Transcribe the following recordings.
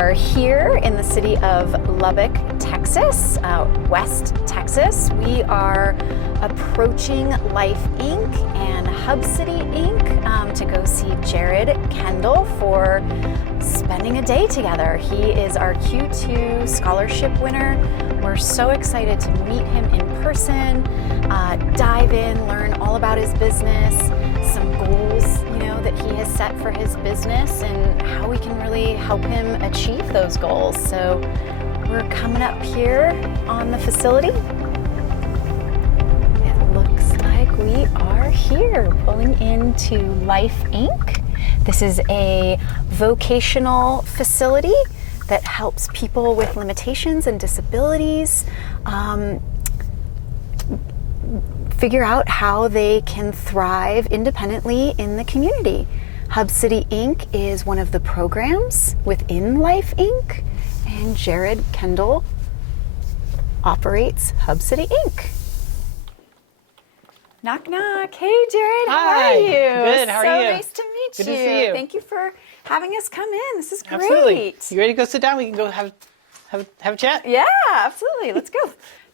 are here in the city of Lubbock, Texas, West Texas. We are approaching Life Inc. and Hub City Inc. To go see Jared Kendall for spending a day together. He is our Q2 scholarship winner. We're so excited to meet him in person, dive in, learn all about his business, some goals, that he has set for his business and how we can really help him achieve those goals. So we're coming up here on the facility. It looks like we are here, pulling into Life Inc. This is a vocational facility that helps people with limitations and disabilities figure out how they can thrive independently in the community. Hub City Inc. is one of the programs within Life Inc. and Jared Kendall operates Hub City Inc. Knock, knock. Hey, Jared, how are you? Good, how are you? So nice to meet you. Good to see you. Thank you for having us come in. This is great. Absolutely. You ready to go sit down? We can go have a chat? Yeah, absolutely. Let's go.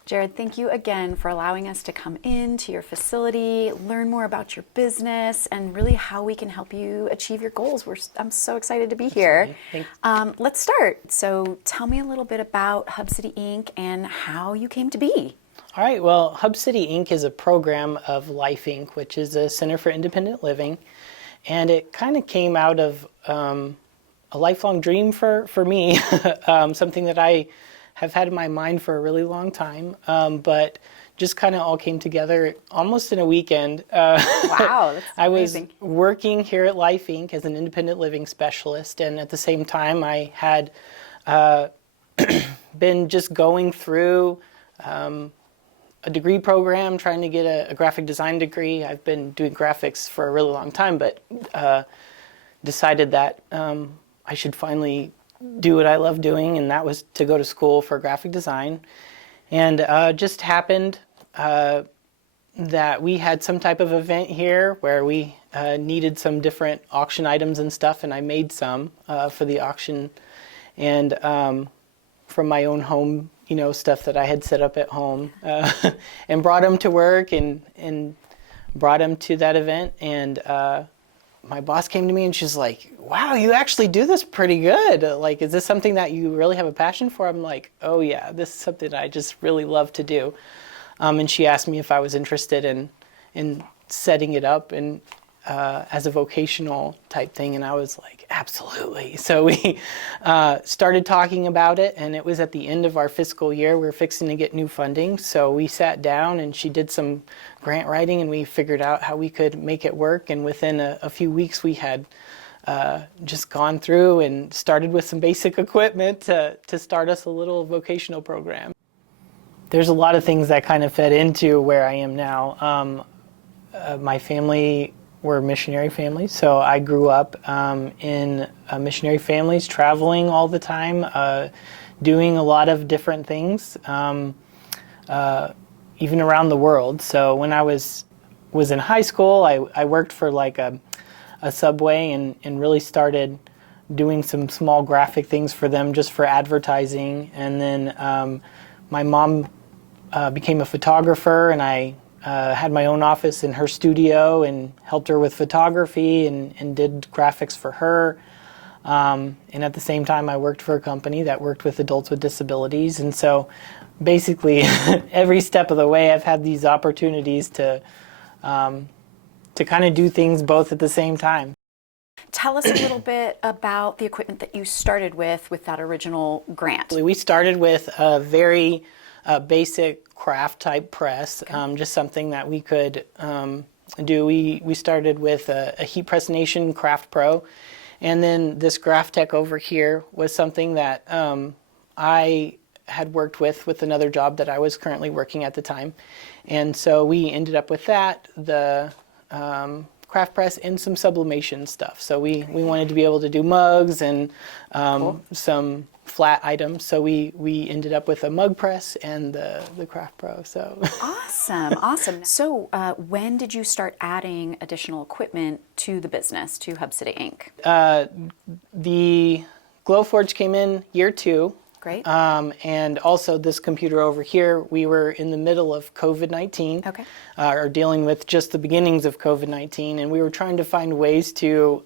Jared, thank you again for allowing us to come into your facility, learn more about your business, and really how we can help you achieve your goals. I'm so excited to be here. Let's start. So tell me a little bit about Hub City Inc. and how you came to be. All right, well, Hub City Inc. is a program of Life Inc., which is a Center for Independent Living. And it kind of came out of a lifelong dream for me, something that I have had in my mind for a really long time, but just kind of all came together almost in a weekend. Wow, that's I was amazing. working here at Life Inc. as an independent living specialist, and at the same time I had been just going through a degree program, trying to get a graphic design degree. I've been doing graphics for a really long time, but decided that I should finally do what I love doing, and that was to go to school for graphic design. And just happened that we had some type of event here where we needed some different auction items and stuff, and I made some for the auction, and from my own home, stuff that I had set up at home, and brought them to work and brought them to that event. And my boss came to me and she's like, wow, you actually do this pretty good. Like, is this something that you really have a passion for? I'm like, oh yeah, this is something I just really love to do. And she asked me if I was interested in setting it up and as a vocational type thing. And I was like, absolutely. So we started talking about it, and it was at the end of our fiscal year. We were fixing to get new funding. So we sat down and she did some grant writing, and we figured out how we could make it work. And within a few weeks, we had just gone through and started with some basic equipment to start us a little vocational program. There's a lot of things that kind of fed into where I am now. My family were missionary families, so I grew up in missionary families, traveling all the time, doing a lot of different things, even around the world. So when I was in high school, I worked for like a Subway and really started doing some small graphic things for them just for advertising. And then my mom became a photographer, and I had my own office in her studio and helped her with photography and did graphics for her. And at the same time, I worked for a company that worked with adults with disabilities. And so basically every step of the way, I've had these opportunities to kind of do things both at the same time. Tell us a little bit about the equipment that you started with that original grant. We started with a very basic craft type press, just something that we could do. We started with a Heat Press Nation Craft Pro, and then this Graphtec over here was something that I had worked with another job that I was currently working at the time. And so we ended up with that, the craft press, and some sublimation stuff. So we wanted to be able to do mugs and Cool. some flat items. So we ended up with a mug press and the Craft Pro. So Awesome. So when did you start adding additional equipment to the business, to Hub City Inc.? The Glowforge came in year 2. Great. And also this computer over here, we were in the middle of COVID-19, Okay. or dealing with just the beginnings of COVID-19, and we were trying to find ways to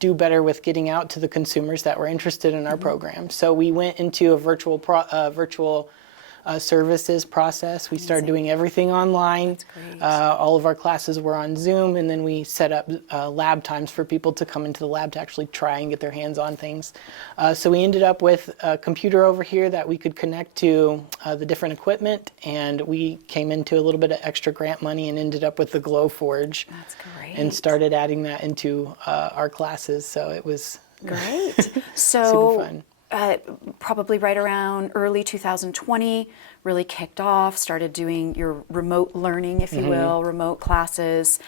do better with getting out to the consumers that were interested in our program. So we went into a virtual services process. We started doing everything online. That's great. All of our classes were on Zoom, and then we set up lab times for people to come into the lab to actually try and get their hands on things. So we ended up with a computer over here that we could connect to the different equipment, and we came into a little bit of extra grant money and ended up with the Glowforge. That's great. And started adding that into our classes. So it was Great. So super fun. Probably right around early 2020, really kicked off, started doing your remote learning, if you will, remote classes.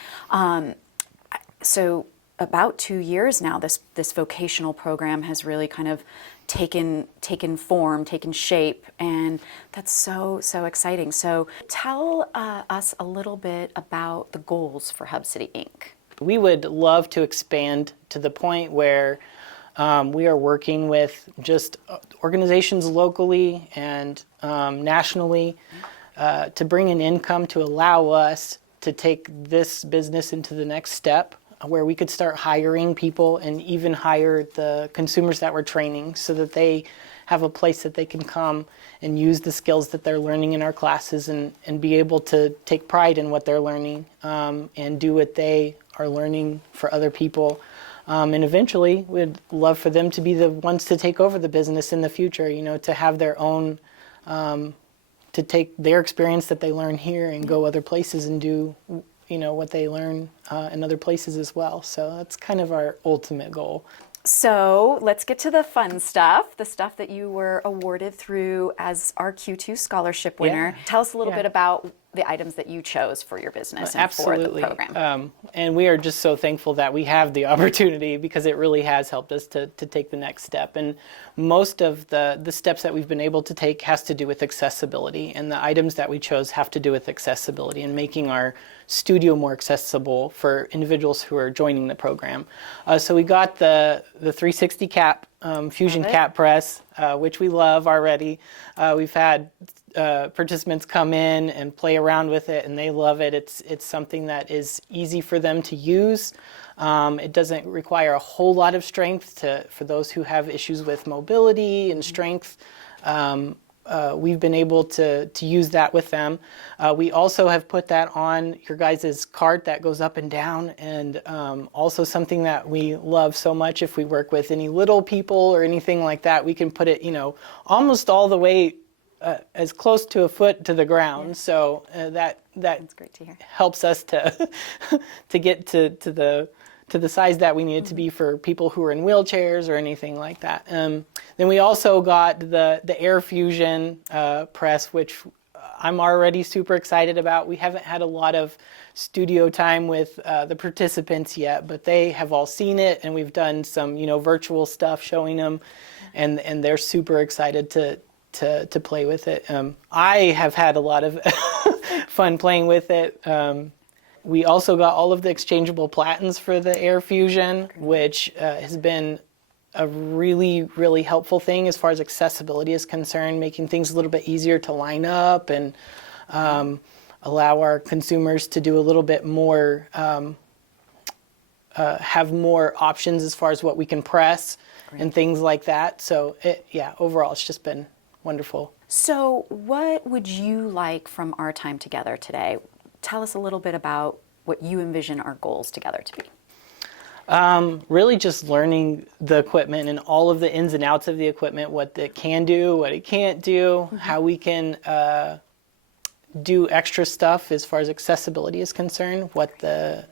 So about 2 years now, this vocational program has really kind of taken form, taken shape, and that's so exciting. So tell us a little bit about the goals for Hub City Inc. We would love to expand to the point where we are working with just organizations locally and nationally to bring an income to allow us to take this business into the next step, where we could start hiring people and even hire the consumers that we're training so that they have a place that they can come and use the skills that they're learning in our classes and be able to take pride in what they're learning and do what they are learning for other people. And eventually, we'd love for them to be the ones to take over the business in the future, to have their own, to take their experience that they learn here and go other places and do, what they learn in other places as well. So that's kind of our ultimate goal. So let's get to the fun stuff, the stuff that you were awarded through as our Q2 scholarship winner. Yeah. Tell us a little bit about the items that you chose for your business and Absolutely. for the program. And we are just so thankful that we have the opportunity, because it really has helped us to take the next step. And most of the steps that we've been able to take has to do with accessibility. And the items that we chose have to do with accessibility and making our studio more accessible for individuals who are joining the program. So we got the 360 cap, Fusion cap press, which we love already. We've had participants come in and play around with it, and they love it. It's something that is easy for them to use. It doesn't require a whole lot of strength for those who have issues with mobility and strength. We've been able to use that with them. We also have put that on your guys' cart that goes up and down, and also something that we love so much. If we work with any little people or anything like that, we can put it, almost all the way as close to a foot to the ground. Yeah. So that's great to hear. Helps us to to get to the size that we need it to be for people who are in wheelchairs or anything like that. Then we also got the Air Fusion press, which I'm already super excited about. We haven't had a lot of studio time with the participants yet, but they have all seen it, and we've done some virtual stuff showing them, and they're super excited to play with it. I have had a lot of fun playing with it. We also got all of the exchangeable platens for the Air Fusion, which has been a really, really helpful thing as far as accessibility is concerned, making things a little bit easier to line up and allow our consumers to do a little bit more, have more options as far as what we can press and things like that. So overall, it's just been wonderful. So what would you like from our time together today? Tell us a little bit about what you envision our goals together to be. Really just learning the equipment and all of the ins and outs of the equipment, what it can do, what it can't do, how we can do extra stuff as far as accessibility is concerned, what the,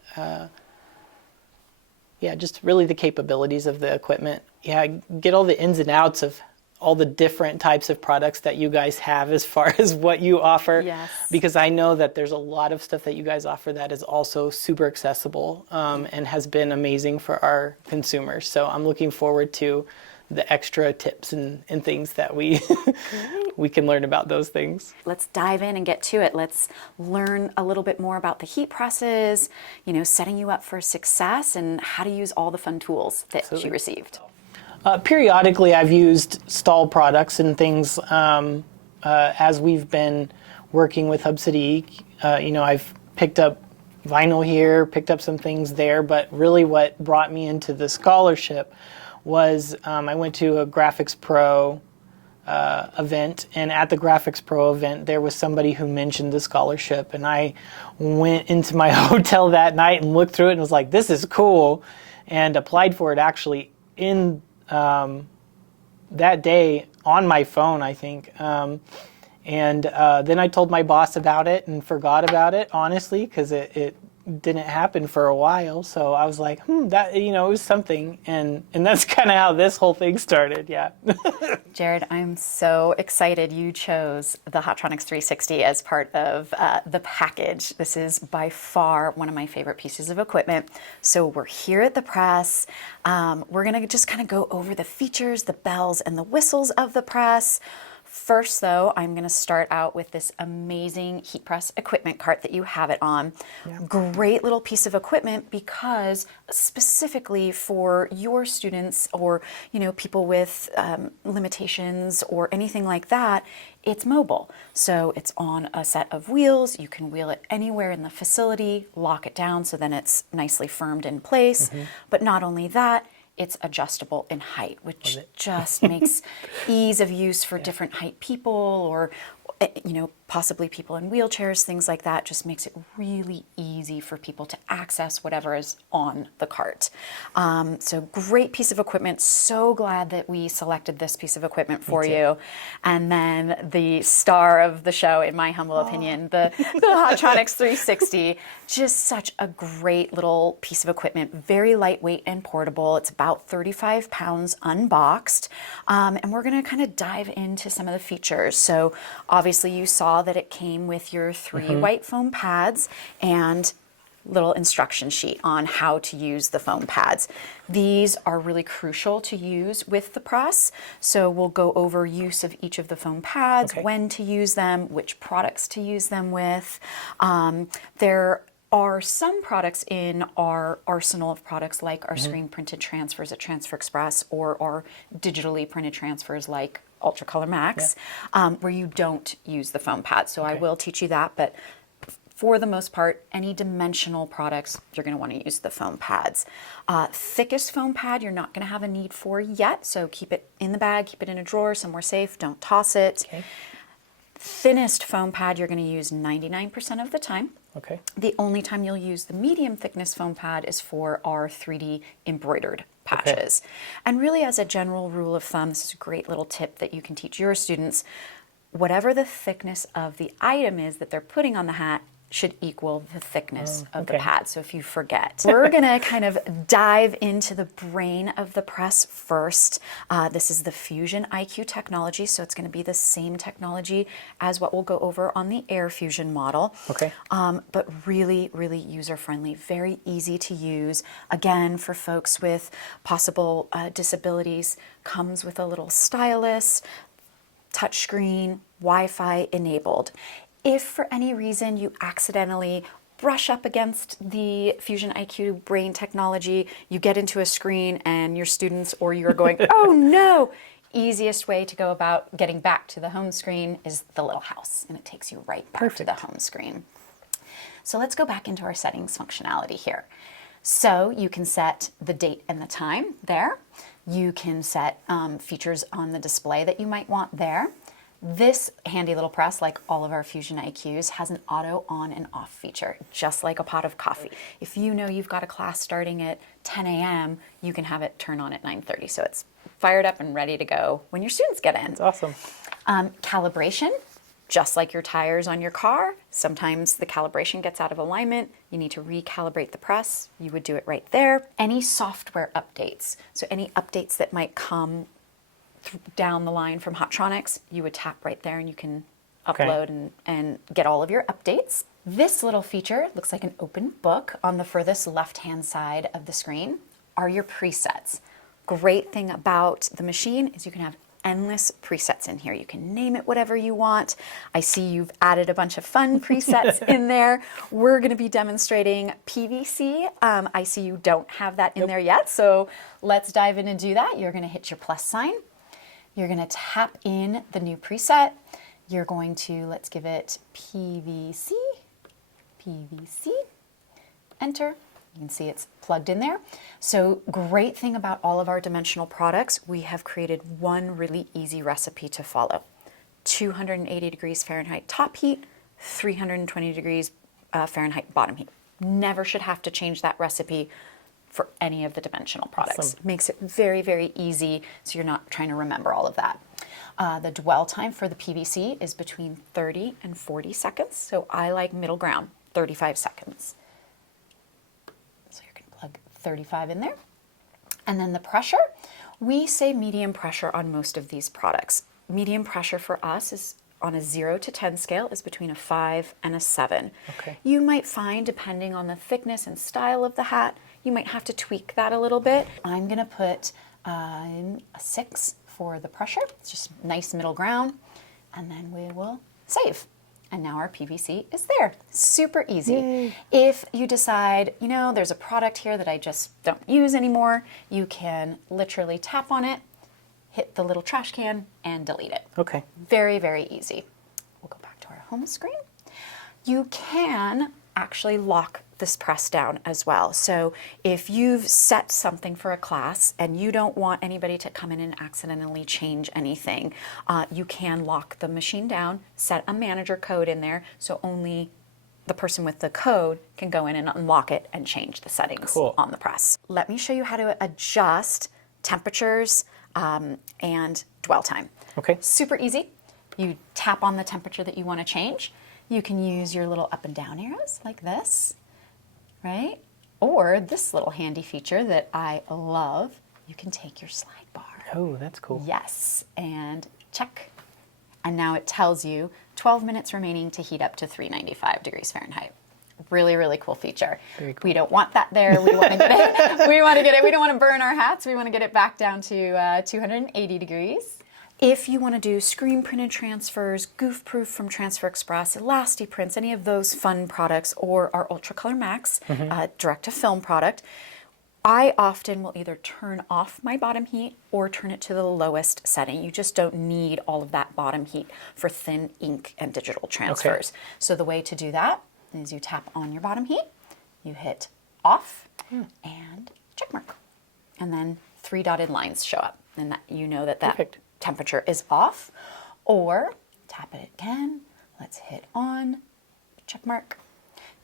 just really the capabilities of the equipment. Get all the ins and outs of all the different types of products that you guys have as far as what you offer. Yes. Because I know that there's a lot of stuff that you guys offer that is also super accessible and has been amazing for our consumers. So I'm looking forward to the extra tips and things that we we can learn about those things. Let's dive in and get to it. Let's learn a little bit more about the heat presses, setting you up for success and how to use all the fun tools that you received. Periodically, I've used Stahl products and things as we've been working with Hub City Ink. I've picked up vinyl here, picked up some things there, but really what brought me into the scholarship was I went to a Graphics Pro event, and at the Graphics Pro event there was somebody who mentioned the scholarship, and I went into my hotel that night and looked through it and was like, this is cool, and applied for it actually in that day on my phone, I think. And then I told my boss about it and forgot about it, honestly, because it didn't happen for a while. So I was like, that, it was something. And that's kind of how this whole thing started, yeah. Jared, I'm so excited you chose the Hotronix 360 as part of the package. This is by far one of my favorite pieces of equipment. So we're here at the press. We're going to just kind of go over the features, the bells and the whistles of the press. First, though, I'm going to start out with this amazing heat press equipment cart that you have it on. Yeah. Great little piece of equipment because specifically for your students or people with limitations or anything like that, it's mobile. So it's on a set of wheels. You can wheel it anywhere in the facility, lock it down so then it's nicely firmed in place. Mm-hmm. But not only that, it's adjustable in height, which just makes ease of use for different height people or, possibly people in wheelchairs, things like that. Just makes it really easy for people to access whatever is on the cart. So great piece of equipment. So glad that we selected this piece of equipment for you. And then the star of the show, in my humble opinion, the Hotronix 360. Just such a great little piece of equipment. Very lightweight and portable. It's about 35 pounds unboxed. And we're going to kind of dive into some of the features. So obviously you saw that it came with your 3 white foam pads and little instruction sheet on how to use the foam pads. These are really crucial to use with the press. So we'll go over use of each of the foam pads, when to use them, which products to use them with. There are some products in our arsenal of products like our screen printed transfers at Transfer Express or our digitally printed transfers like Ultra Color Max, where you don't use the foam pad. So I will teach you that, but for the most part, any dimensional products, you're going to want to use the foam pads. Thickest foam pad, you're not going to have a need for yet, so keep it in the bag, keep it in a drawer, somewhere safe, don't toss it. Thinnest foam pad, you're going to use 99% of the time. The only time you'll use the medium thickness foam pad is for our 3D embroidered patches. And really, as a general rule of thumb, this is a great little tip that you can teach your students. Whatever the thickness of the item is that they're putting on the hat should equal the thickness of the pad. So if you forget, we're going to kind of dive into the brain of the press first. This is the Fusion IQ technology. So it's going to be the same technology as what we'll go over on the Air Fusion model. But really, really user-friendly, very easy to use. Again, for folks with possible disabilities, comes with a little stylus, touchscreen, Wi-Fi enabled. If for any reason you accidentally brush up against the Fusion IQ brain technology, you get into a screen and your students or you're going, oh no, easiest way to go about getting back to the home screen is the little house, and it takes you right back to the home screen. So let's go back into our settings functionality here. So you can set the date and the time there. You can set features on the display that you might want there. This handy little press, like all of our Fusion IQs, has an auto on and off feature, just like a pot of coffee. If you know you've got a class starting at 10 a.m., you can have it turn on at 9:30. So it's fired up and ready to go when your students get in. That's awesome. Calibration, just like your tires on your car. Sometimes the calibration gets out of alignment. You need to recalibrate the press. You would do it right there. Any software updates, so any updates that might come down the line from Hotronix, you would tap right there and you can upload and get all of your updates. This little feature looks like an open book. On the furthest left-hand side of the screen are your presets. Great thing about the machine is you can have endless presets in here. You can name it whatever you want. I see you've added a bunch of fun presets in there. We're going to be demonstrating PVC. I see you don't have that in there yet, so let's dive in and do that. You're going to hit your plus sign. You're going to tap in the new preset. You're going to, let's give it PVC, PVC, enter. You can see it's plugged in there. So great thing about all of our dimensional products, we have created one really easy recipe to follow. 280 degrees Fahrenheit top heat, 320 degrees Fahrenheit bottom heat. Never should have to change that recipe for any of the dimensional products. Awesome. Makes it very, very easy so you're not trying to remember all of that. The dwell time for the PVC is between 30 and 40 seconds. So I like middle ground, 35 seconds. 35 in there. And then the pressure, we say medium pressure on most of these products. Medium pressure for us is on a 0 to 10 scale is between a 5 and a 7. Okay. You might find, depending on the thickness and style of the hat, you might have to tweak that a little bit. I'm gonna put a 6 for the pressure. It's just nice middle ground. And then we will save. And now our PVC is there. Super easy. Yay. If you decide, you know, there's a product here that I just don't use anymore, you can literally tap on it, hit the little trash can, and delete it. Okay. Very, very easy. We'll go back to our home screen. You can actually lock this press down as well. So if you've set something for a class and you don't want anybody to come in and accidentally change anything, you can lock the machine down, set a manager code in there so only the person with the code can go in and unlock it and change the settings Cool. on the press. Let me show you how to adjust temperatures and dwell time. Okay. Super easy. You tap on the temperature that you want to change. You can use your little up and down arrows like this, right? Or this little handy feature that I love, you can take your slide bar. Oh, that's cool. Yes, and check. And now it tells you 12 minutes remaining to heat up to 395 degrees Fahrenheit. Really, really cool feature. Very cool. We don't want that there. We want to get it. We want to get it. We don't want to burn our hats. We want to get it back down to 280 degrees. If you want to do screen printed transfers, goof proof from Transfer Express, Elasti prints, any of those fun products, or our Ultra Color Max direct to film product, I often will either turn off my bottom heat or turn it to the lowest setting. You just don't need all of that bottom heat for thin ink and digital transfers. Okay. So the way to do that is you tap on your bottom heat, you hit off and check mark. And then 3 dotted lines show up, and that you know that Perfect. temperature is off. Or tap it again, let's hit on, check mark.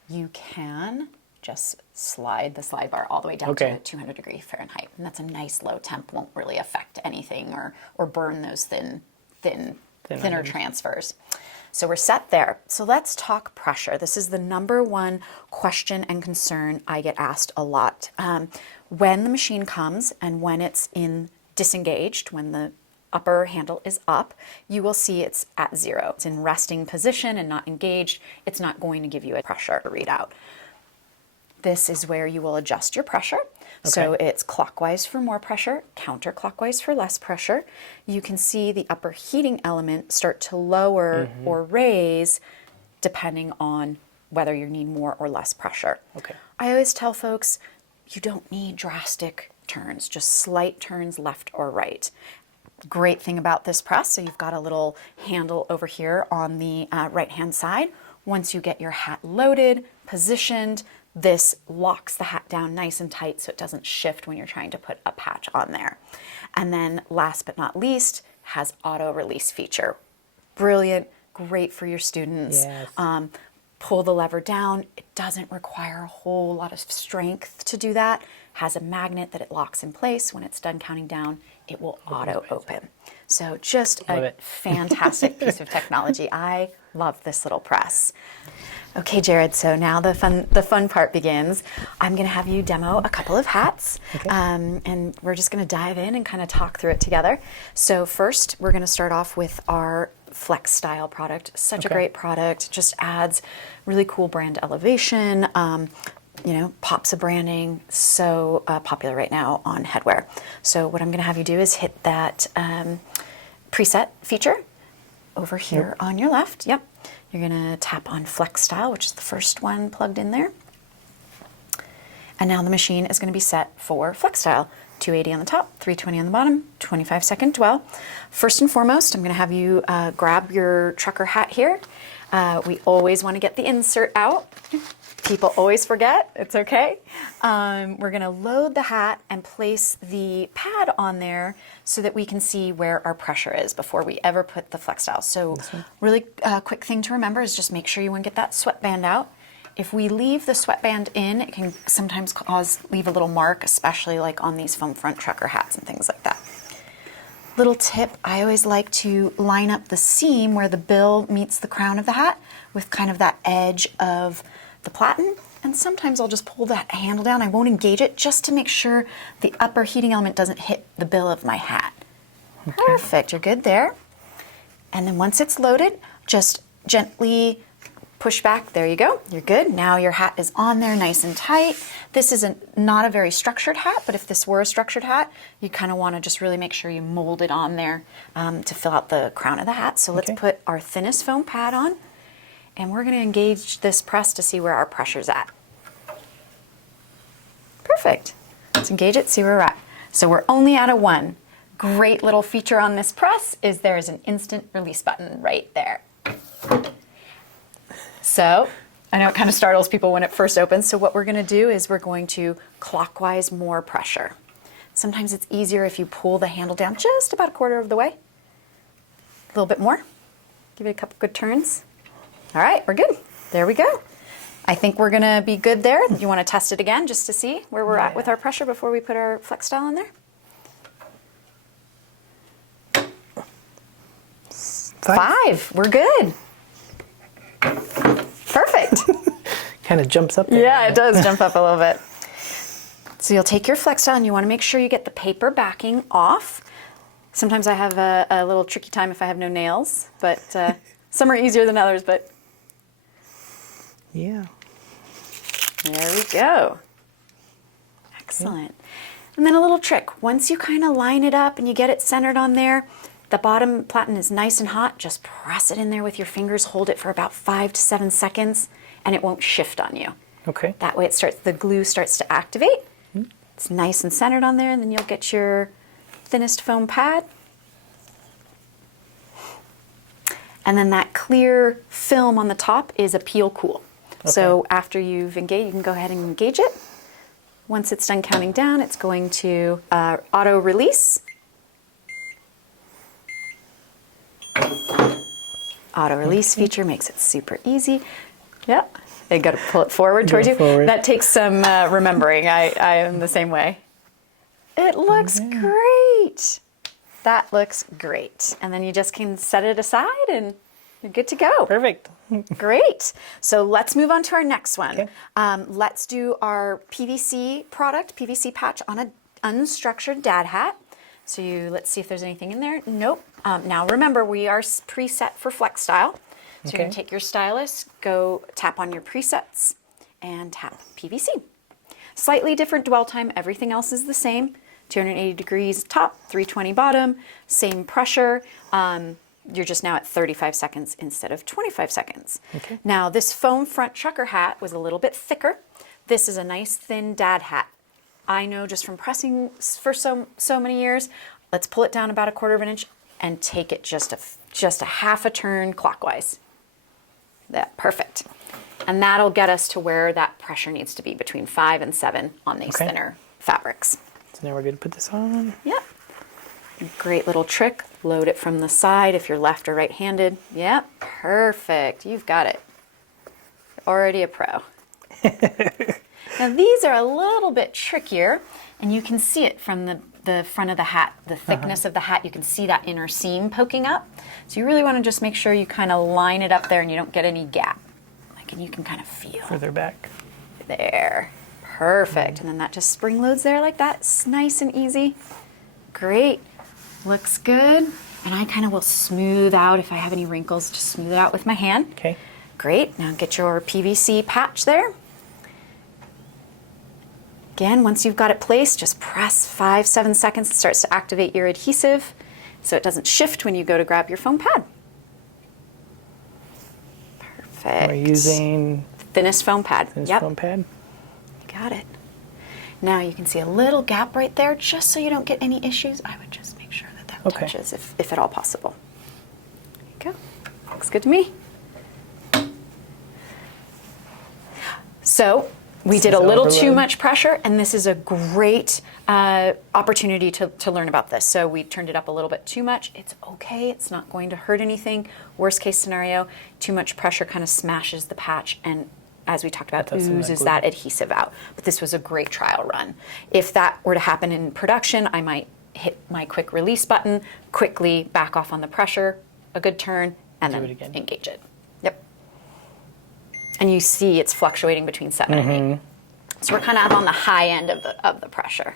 You can just slide the slide bar all the way down Okay. to 200 degrees Fahrenheit. And that's a nice low temp, won't really affect anything or burn those thinner items. transfers. So we're set there. So let's talk pressure. This is the number one question and concern I get asked a lot. When the machine comes and when it's in disengaged, when the upper handle is up, you will see it's at 0. It's in resting position and not engaged. It's not going to give you a pressure readout. This is where you will adjust your pressure. So it's clockwise for more pressure, counterclockwise for less pressure. You can see the upper heating element start to lower or raise depending on whether you need more or less pressure. Okay. I always tell folks, you don't need drastic turns, just slight turns left or right. Great thing about this press, so you've got a little handle over here on the right-hand side. Once you get your hat loaded, positioned, this locks the hat down nice and tight so it doesn't shift when you're trying to put a patch on there. And then last but not least, has auto release feature. Brilliant, great for your students. Yes. Pull the lever down. It doesn't require a whole lot of strength to do that. Has a magnet that it locks in place. When it's done counting down, it will auto open. So just Love a it. fantastic piece of technology. I love this little press. Okay, Jared, so now the fun part begins. I'm going to have you demo a couple of hats, and we're just going to dive in and kind of talk through it together. So first, we're going to start off with our Flex Style product. Such a great product, just adds really cool brand elevation, pops of branding, so popular right now on headwear. So what I'm going to have you do is hit that preset feature over here on your left. Yep. You're going to tap on Flex Style, which is the first one plugged in there. And now the machine is going to be set for Flex Style. 280 on the top, 320 on the bottom, 25-second dwell. First and foremost, I'm going to have you grab your trucker hat here. We always want to get the insert out. People always forget. It's okay. We're going to load the hat and place the pad on there so that we can see where our pressure is before we ever put the Flex Style. So really quick thing to remember is just make sure you want to get that sweatband out. If we leave the sweatband in, it can sometimes leave a little mark, especially like on these foam front trucker hats and things like that. Little tip, I always like to line up the seam where the bill meets the crown of the hat with kind of that edge of the platen. And sometimes I'll just pull that handle down. I won't engage it just to make sure the upper heating element doesn't hit the bill of my hat. Okay. Perfect, you're good there. And then once it's loaded, just gently push back. There you go. You're good. Now your hat is on there nice and tight. This is not a very structured hat, but if this were a structured hat, you kind of want to just really make sure you mold it on there to fill out the crown of the hat. So let's put our thinnest foam pad on, and we're going to engage this press to see where our pressure's at. Perfect. Let's engage it, see where we're at. So we're only at a 1. Great little feature on this press is there is an instant release button right there. So I know it kind of startles people when it first opens. So what we're going to do is we're going to clockwise more pressure. Sometimes it's easier if you pull the handle down just about a quarter of the way. A little bit more. Give it a couple good turns. All right, we're good. There we go. I think we're going to be good there. You want to test it again just to see where we're at with our pressure before we put our Flex Style in there? 5. We're good. Perfect. Kind of jumps up there. Yeah, it does jump up a little bit. So you'll take your Flex Style and you want to make sure you get the paper backing off. Sometimes I have a little tricky time if I have no nails, but some are easier than others, but yeah. There we go. Excellent. And then a little trick. Once you kind of line it up and you get it centered on there, the bottom platen is nice and hot. Just press it in there with your fingers. Hold it for about 5 to 7 seconds, and it won't shift on you. Okay. That way the glue starts to activate. It's nice and centered on there, and then you'll get your thinnest foam pad. And then that clear film on the top is a peel cool. Okay. So after you've engaged, you can go ahead and engage it. Once it's done counting down, it's going to auto release. Auto release feature makes it super easy. Yep. You got to pull it forward towards you. That takes some remembering. I am the same way. It looks great. That looks great. And then you just can set it aside and you're good to go. Perfect. Great. So let's move on to our next one. Okay. Let's do our PVC product, PVC patch on an unstructured dad hat. So let's see if there's anything in there. Nope. Now remember, we are preset for Flex Style. So you're going to take your stylus, go tap on your presets, and tap PVC. Slightly different dwell time. Everything else is the same. 280 degrees top, 320 bottom, same pressure. You're just now at 35 seconds instead of 25 seconds. Okay. Now this foam front trucker hat was a little bit thicker. This is a nice thin dad hat. I know just from pressing for so many years, let's pull it down about 1/4 of an inch and take it just a half a turn clockwise. That perfect. And that'll get us to where that pressure needs to be between 5 and 7 on these thinner fabrics. So now we're going to put this on. Yep. Great little trick. Load it from the side if you're left or right-handed. Yep. Perfect. You've got it. You're already a pro. Now these are a little bit trickier, and you can see it from the front of the hat, the thickness of the hat. You can see that inner seam poking up. So you really want to just make sure you kind of line it up there and you don't get any gap. And you can kind of feel. Further back. There. Perfect. And then that just spring loads there like that. It's nice and easy. Great. Looks good. And I kind of will smooth out if I have any wrinkles, just smooth it out with my hand. Okay. Great. Now get your PVC patch there. Again, once you've got it placed, just press 5-7 seconds. It starts to activate your adhesive. so it doesn't shift when you go to grab your foam pad. Perfect. We're using thinnest foam pad. thinnest foam pad. Got it. Now you can see a little gap right there, just so you don't get any issues. I would just make sure that that touches, if at all possible. There you go. Looks good to me. So we did a little too much pressure, and this is a great opportunity to learn about this. So we turned it up a little bit too much. It's okay. It's not going to hurt anything. Worst case scenario, too much pressure kind of smashes the patch and, as we talked about, oozes that adhesive out. But this was a great trial run. If that were to happen in production, I might hit my quick release button, quickly back off on the pressure, a good turn, and then engage it. Yep. And you see it's fluctuating between 7 and 8. So we're kind of on the high end of the pressure.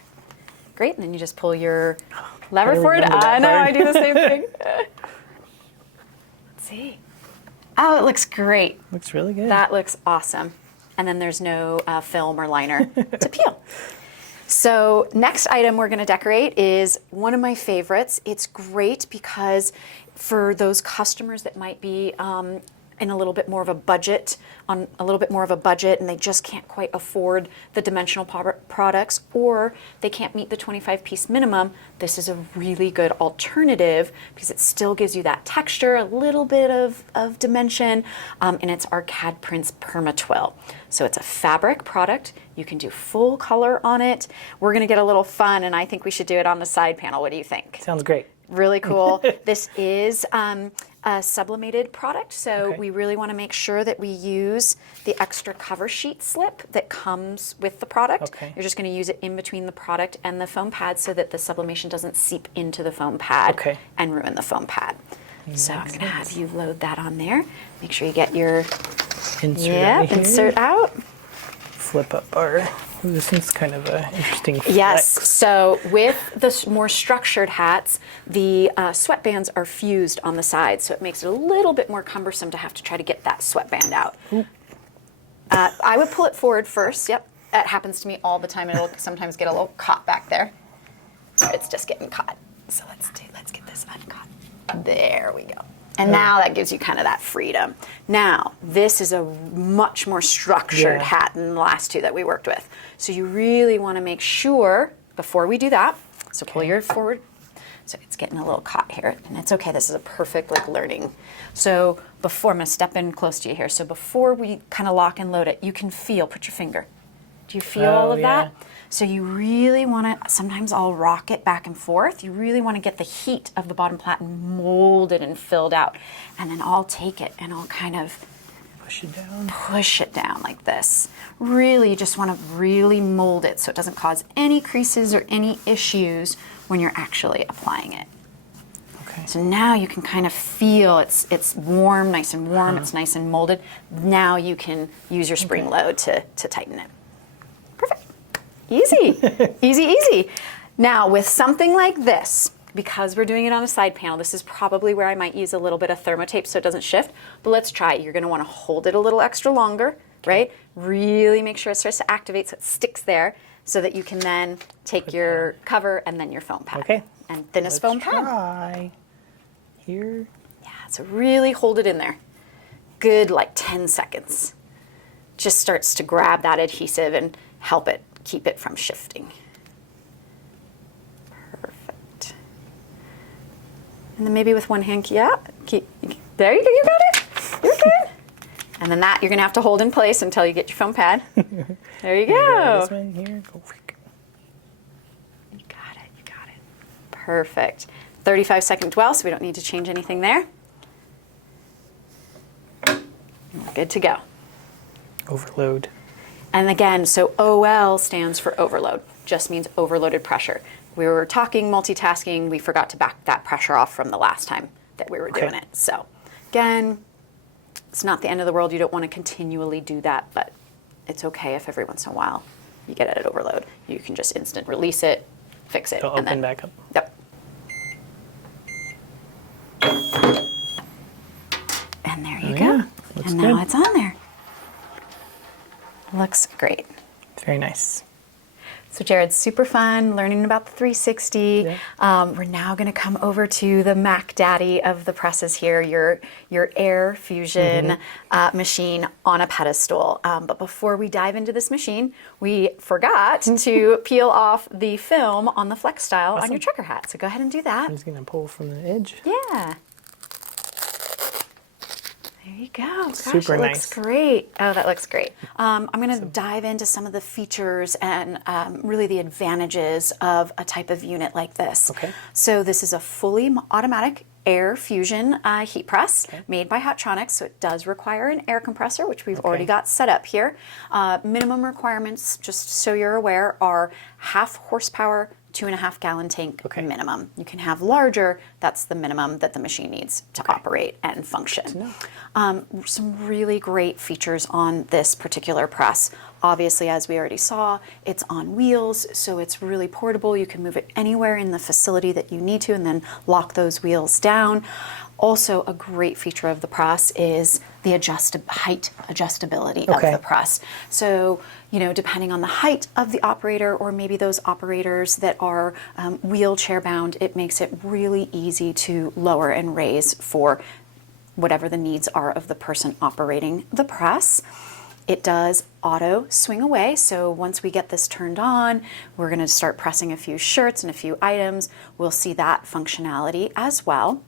Great, and then you just pull your lever for it. I know, I do the same thing. Let's see. Oh, it looks great. Looks really good. That looks awesome. And then there's no film or liner to peel. So next item we're going to decorate is one of my favorites. It's great because for those customers that might be in a little bit more of a budget, and they just can't quite afford the dimensional products, or they can't meet the 25-piece minimum, this is a really good alternative because it still gives you that texture, a little bit of dimension, and it's our CAD Prints Permatwill. So it's a fabric product. You can do full color on it. We're gonna get a little fun, and I think we should do it on the side panel. What do you think? Sounds great. Really cool. This is a sublimated product, so we really want to make sure that we use the extra cover sheet slip that comes with the product. You're just going to use it in between the product and the foam pad so that the sublimation doesn't seep into the foam pad and ruin the foam pad. So I'm going to have you load that on there. Make sure you get your insert out. Flip up our, this is kind of an interesting flex. Yes, so with the more structured hats, the sweatbands are fused on the sides, so it makes it a little bit more cumbersome to have to try to get that sweatband out. I would pull it forward first, yep. That happens to me all the time. It'll sometimes get a little caught back there. It's just getting caught. So let's get this uncaught. There we go. And now that gives you kind of that freedom. Now, this is a much more structured hat than the last two that we worked with. So you really want to make sure, before we do that, so pull your forward. So it's getting a little caught here, and it's okay. This is a perfect learning. So before, I'm going to step in close to you here. So before we kind of lock and load it, you can feel, put your finger. Do you feel all of that? So you really want to, sometimes I'll rock it back and forth. You really want to get the heat of the bottom platen molded and filled out. And then I'll take it and I'll kind of push it down like this. Really, you just want to really mold it so it doesn't cause any creases or any issues when you're actually applying it. So now you can kind of feel it's warm, nice and warm, it's nice and molded. Now you can use your spring load to tighten it. Perfect. Easy, easy, easy. Now with something like this, because we're doing it on a side panel, this is probably where I might use a little bit of thermotape so it doesn't shift, but let's try it. You're gonna wanna hold it a little extra longer, right? Really make sure it starts to activate so it sticks there so that you can then take your cover and then your foam pad. And thinnest foam pad. Try. Here. Yeah, so really hold it in there. Good, like 10 seconds. Just starts to grab that adhesive and help it, keep it from shifting. Perfect. And then maybe with one hand, there you go, you got it. You're good. And then that you're gonna have to hold in place until you get your foam pad. There you go. This one here, go. You got it, you got it. Perfect. 35-second dwell, so we don't need to change anything there. And we're good to go. Overload. And again, so OL stands for overload, just means overloaded pressure. We were talking multitasking, we forgot to back that pressure off from the last time that we were doing it. So again, it's not the end of the world. You don't want to continually do that, but it's okay if every once in a while you get it at overload. You can just instant release it, fix it, and then back up. Yep. And there you go. Looks and now good. it's on there. Looks great. Very nice. So Jared, super fun learning about the 360. Yeah. We're now going to come over to the Mac Daddy of the presses here, your Air Fusion machine on a pedestal. But before we dive into this machine, we forgot to peel off the film on the Flex Style on your trucker hat. So go ahead and do that. I'm just going to pull from the edge. Yeah. There you go. Gosh, Super it nice. looks great. Oh, that looks great. I'm going to dive into some of the features and really the advantages of a type of unit like this. Okay. So this is a fully automatic Air Fusion heat press made by Hotronix. So it does require an air compressor, which we've already got set up here. Minimum requirements, just so you're aware, are 1/2 horsepower, 2.5 gallon tank minimum. You can have larger, that's the minimum that the machine needs to operate and function. Some really great features on this particular press. Obviously, as we already saw, it's on wheels, so it's really portable. You can move it anywhere in the facility that you need to and then lock those wheels down. Also, a great feature of the press is the height adjustability of the press. So, you know, depending on the height of the operator or maybe those operators that are wheelchair bound, it makes it really easy to lower and raise for whatever the needs are of the person operating the press. It does auto swing away, so once we get this turned on, we're going to start pressing a few shirts and a few items. We'll see that functionality as well.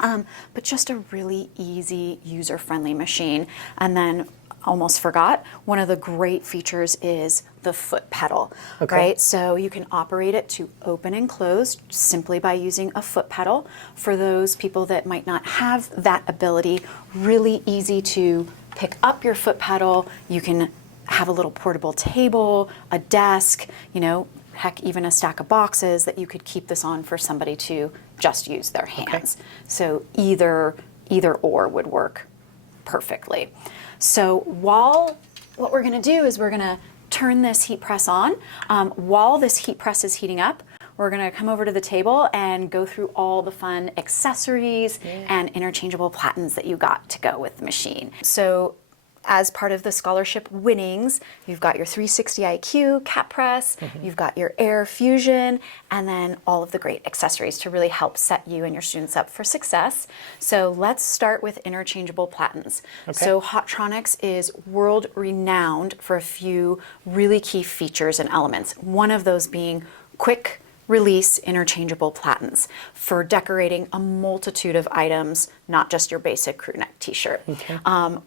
But just a really easy, user-friendly machine. And then, almost forgot, one of the great features is the foot pedal, right? So you can operate it to open and close simply by using a foot pedal. For those people that might not have that ability, really easy to pick up your foot pedal. You can have a little portable table, a desk, you know, heck, even a stack of boxes that you could keep this on for somebody to just use their hands. So either or would work perfectly. So what we're going to do is we're going to turn this heat press on. While this heat press is heating up, we're going to come over to the table and go through all the fun accessories and interchangeable platens that you got to go with the machine. So as part of the scholarship winnings, you've got your 360 IQ cap press, you've got your Air Fusion, and then all of the great accessories to really help set you and your students up for success. So let's start with interchangeable platens. So Hotronix is world renowned for a few really key features and elements. One of those being quick release interchangeable platens for decorating a multitude of items, not just your basic crew neck t-shirt.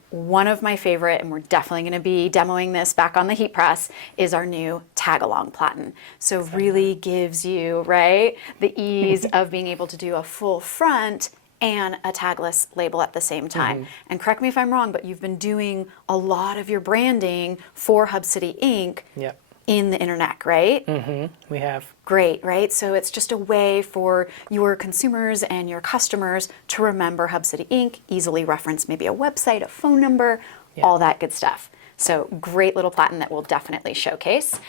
One of my favorite, and we're definitely going to be demoing this back on the heat press, is our new tag-along platen. So really gives you, right, the ease of being able to do a full front and a tagless label at the same time. And correct me if I'm wrong, but you've been doing a lot of your branding for Hub City Inc. In the internet, right? We have. Great, right? So it's just a way for your consumers and your customers to remember Hub City Inc., easily reference maybe a website, a phone number, all that good stuff. So great little platen that we'll definitely showcase.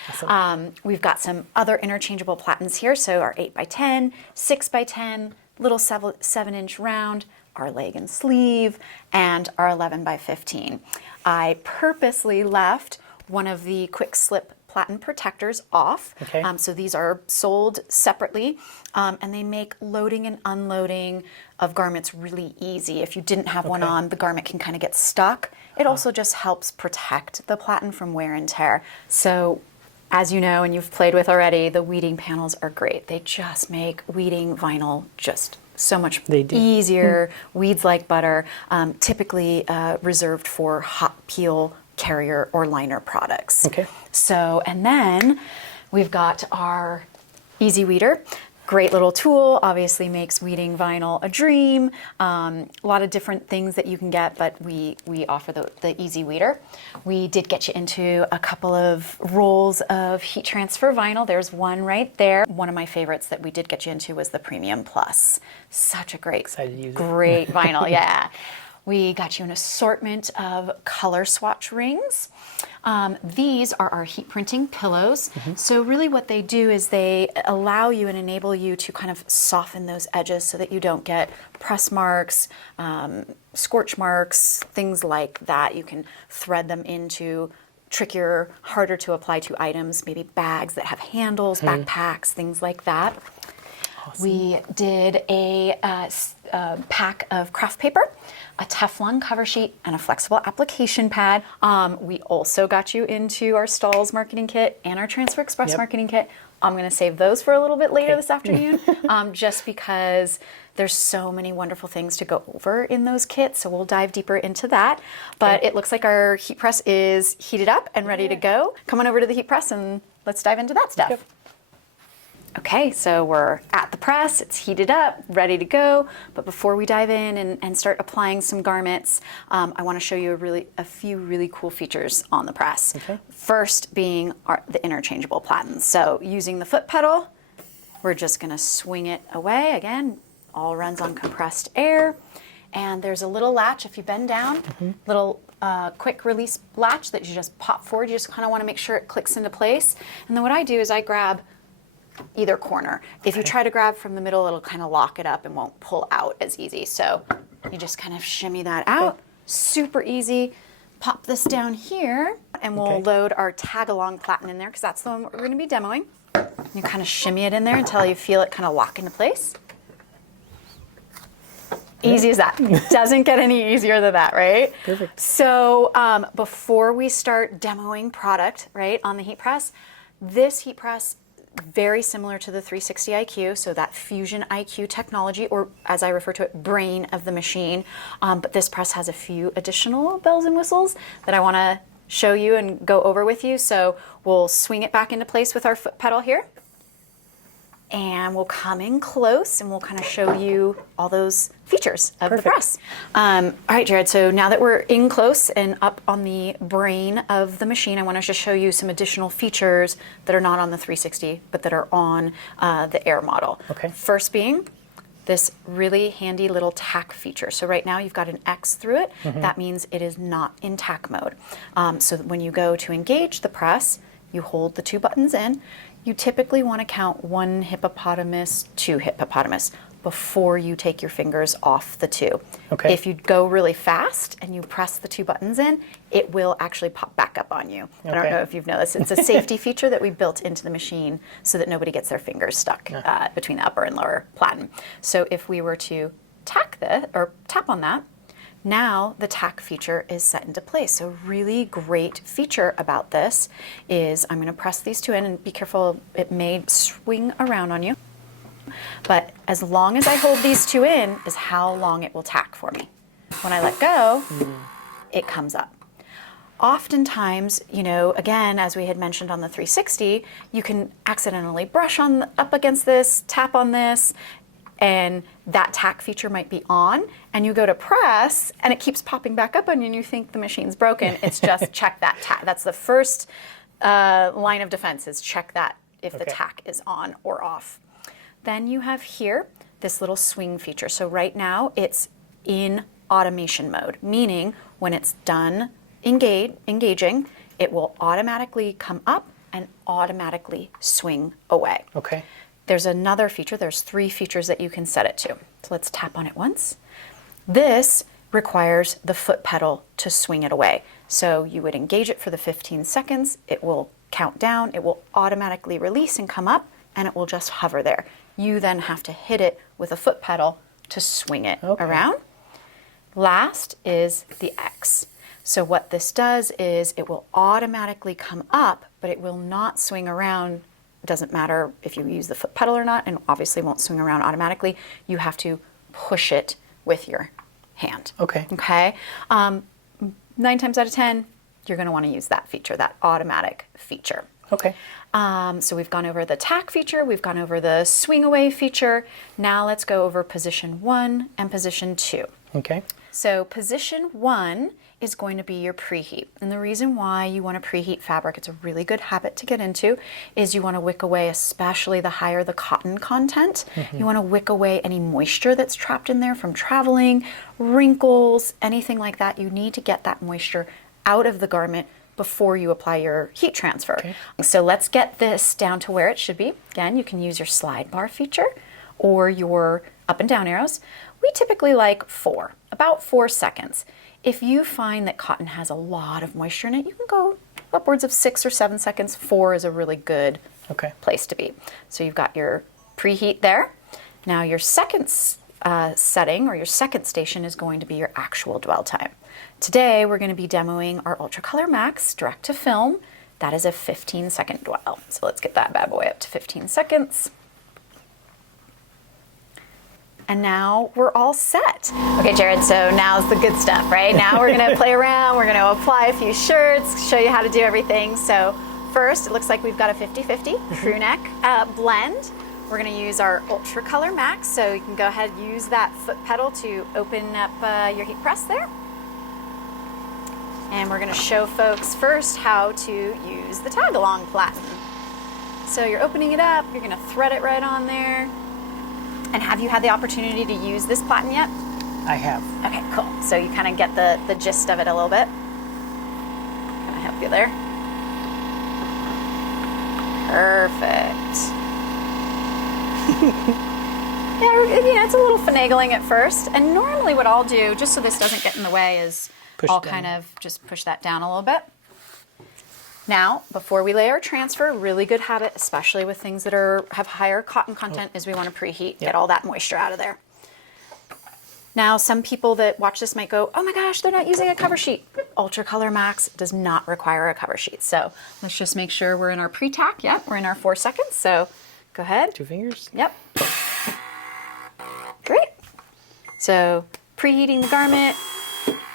We've got some other interchangeable platens here. So our 8x10, 6x10, little 7-inch round, our leg and sleeve, and our 11x15. I purposely left one of the quick slip platen protectors off. So these are sold separately, and they make loading and unloading of garments really easy. If you didn't have one on, the garment can kind of get stuck. It also just helps protect the platen from wear and tear. So as you know, and you've played with already, the weeding panels are great. They just make weeding vinyl just so much easier, weeds like butter, typically reserved for hot peel carrier or liner products. So, and then we've got our Easy Weeder. Great little tool, obviously makes weeding vinyl a dream. A lot of different things that you can get, but we offer the Easy Weeder. We did get you into a couple of rolls of heat transfer vinyl. There's one right there. One of my favorites that we did get you into was the Premium Plus. Such a great vinyl, We got you an assortment of color swatch rings. These are our heat printing pillows. So really what they do is they allow you and enable you to kind of soften those edges so that you don't get press marks, scorch marks, things like that. You can thread them into trickier, harder to apply to items, maybe bags that have handles, backpacks, things like that. Awesome. We did a pack of craft paper, a Teflon cover sheet, and a flexible application pad. We also got you into our Stahls marketing kit and our Transfer Express marketing kit. I'm going to save those for a little bit later this afternoon, just because there's so many wonderful things to go over in those kits, so we'll dive deeper into that. But it looks like our heat press is heated up and ready to go. Come on over to the heat press and let's dive into that stuff. Okay, so we're at the press, it's heated up, ready to go. But before we dive in and start applying some garments, I want to show you a few really cool features on the press. First being the interchangeable platens. So using the foot pedal, we're just going to swing it away. Again, all runs on compressed air. And there's a little latch, if you bend down, little quick release latch that you just pop forward. You just kind of want to make sure it clicks into place. And then what I do is I grab either corner. If you try to grab from the middle, it'll kind of lock it up and won't pull out as easy. So you just kind of shimmy that out. Super easy. Pop this down here and we'll load our tag-along platen in there because that's the one we're going to be demoing. You kind of shimmy it in there until you feel it kind of lock into place. Easy as that. Doesn't get any easier than that, right? Perfect. So before we start demoing product, right, on the heat press, this heat press very similar to the 360 IQ, so that Fusion IQ technology, or as I refer to it, brain of the machine. But this press has a few additional bells and whistles that I want to show you and go over with you. So we'll swing it back into place with our foot pedal here. And we'll come in close and we'll kind of show you all those features of the press. All right, Jared, so now that we're in close and up on the brain of the machine, I want to just show you some additional features that are not on the 360, but that are on the Air model. First being this really handy little tack feature. So right now you've got an X through it. That means it is not in tack mode. So when you go to engage the press, you hold the two buttons in. You typically want to count 1 hippopotamus, 2 hippopotamus before you take your fingers off the two. If you go really fast and you press the 2 buttons in, it will actually pop back up on you. I don't know if you've noticed. It's a safety feature that we built into the machine so that nobody gets their fingers stuck between the upper and lower platen. So if we were to tack this or tap on that, now the tack feature is set into place. So really great feature about this is I'm going to press these two in and be careful, it may swing around on you. But as long as I hold these two in is how long it will tack for me. When I let go, it comes up. Oftentimes, you know, again, as we had mentioned on the 360, you can accidentally brush up against this, tap on this, and that tack feature might be on, and you go to press, and it keeps popping back up on you, and you think the machine's broken. It's just check that tack. That's the first line of defense, is check that if the tack is on or off. Then you have here this little swing feature. So right now it's in automation mode, meaning when it's done engaging, it will automatically come up and automatically swing away. There's another feature. There's 3 features that you can set it to. So let's tap on it once. This requires the foot pedal to swing it away. So you would engage it for the 15 seconds. It will count down. It will automatically release and come up, and it will just hover there. You then have to hit it with a foot pedal to swing it around. Last is the X. So what this does is it will automatically come up, but it will not swing around. It doesn't matter if you use the foot pedal or not, and obviously won't swing around automatically. You have to push it with your hand. 9 times out of 10, you're going to want to use that feature, that automatic feature. So we've gone over the tack feature, we've gone over the swing away feature. Now let's go over position 1 and position 2. So position 1 is going to be your preheat. And the reason why you want to preheat fabric, it's a really good habit to get into, is you want to wick away, especially the higher the cotton content. You want to wick away any moisture that's trapped in there from traveling, wrinkles, anything like that. You need to get that moisture out of the garment before you apply your heat transfer. So let's get this down to where it should be. Again, you can use your slide bar feature or your up and down arrows. We typically like 4, about 4 seconds. If you find that cotton has a lot of moisture in it, you can go upwards of 6 or 7 seconds. 4 is a really good Okay. place to be. So you've got your preheat there. Now your second setting or your second station is going to be your actual dwell time. Today we're going to be demoing our Ultra Color Max direct to film. That is a 15-second dwell. So let's get that bad boy up to 15 seconds. And now we're all set. Okay, Jared, so now's the good stuff, right? Now we're gonna play around, we're gonna apply a few shirts, show you how to do everything. So first, it looks like we've got a 50-50 crew neck blend. We're gonna use our Ultra Color Max, so you can go ahead and use that foot pedal to open up your heat press there. And we're gonna show folks first how to use the tag-along platen. So you're opening it up, you're gonna thread it right on there. And have you had the opportunity to use this platen yet? I have. Okay, cool. So you kind of get the gist of it a little bit. Kind of help you there. Perfect. Yeah, it's a little finagling at first. And normally what I'll do, just so this doesn't get in the way, is I'll kind of just push that down a little bit. Now, before we lay our transfer, really good habit, especially with things that have higher cotton content, is we want to preheat, get all that moisture out of there. Now, some people that watch this might go, oh my gosh, they're not using a cover sheet. Ultra Color Max does not require a cover sheet. So let's just make sure we're in our pre-tack. Yep, we're in our 4 seconds. So go ahead. 2 fingers? Yep. Great. So preheating the garment.